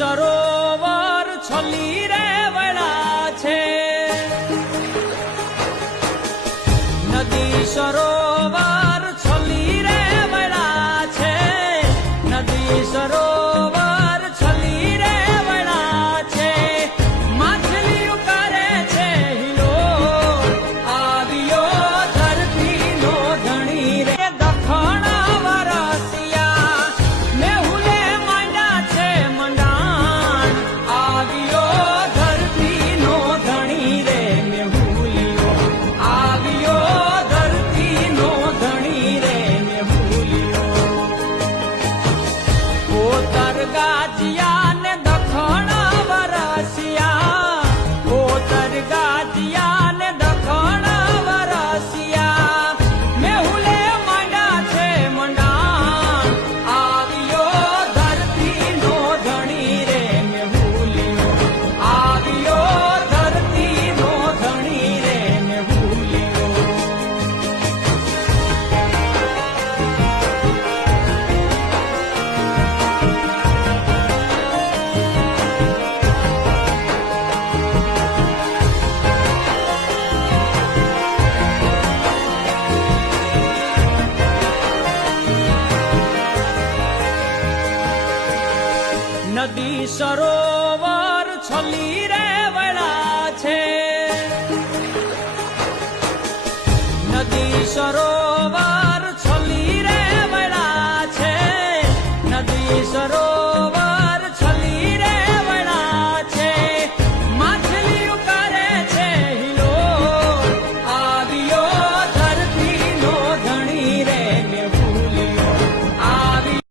સરોવર છલી રે વળા છે, નદી સરોવર છલી રે વળા છે, નદી સરોવર છલી રે વળા છે, માછલીઓ કરે છે હિલો, આવ્યો ધરતીનો ધણી રે દખણ વરસિયા, મેહુલે માંડ્યા છે મંડાણ, આવ્યો ધરતીનો ધણી રે મેહુલિયો, આવ્યો ધરતીનો ધણી રે મેહુલિયો, કોતર ગાજિયા ને દખણ વરસિયા, કોતર ગાજિયા ને દખણ વરસિયા, મેહુલે માંડ્યા છે મંડાણ, આવ્યો ધરતીનો ધણી રે મેહુલિયો, આવ્યો ધરતીનો ધણી રે મેહુલિયો. નદી સરો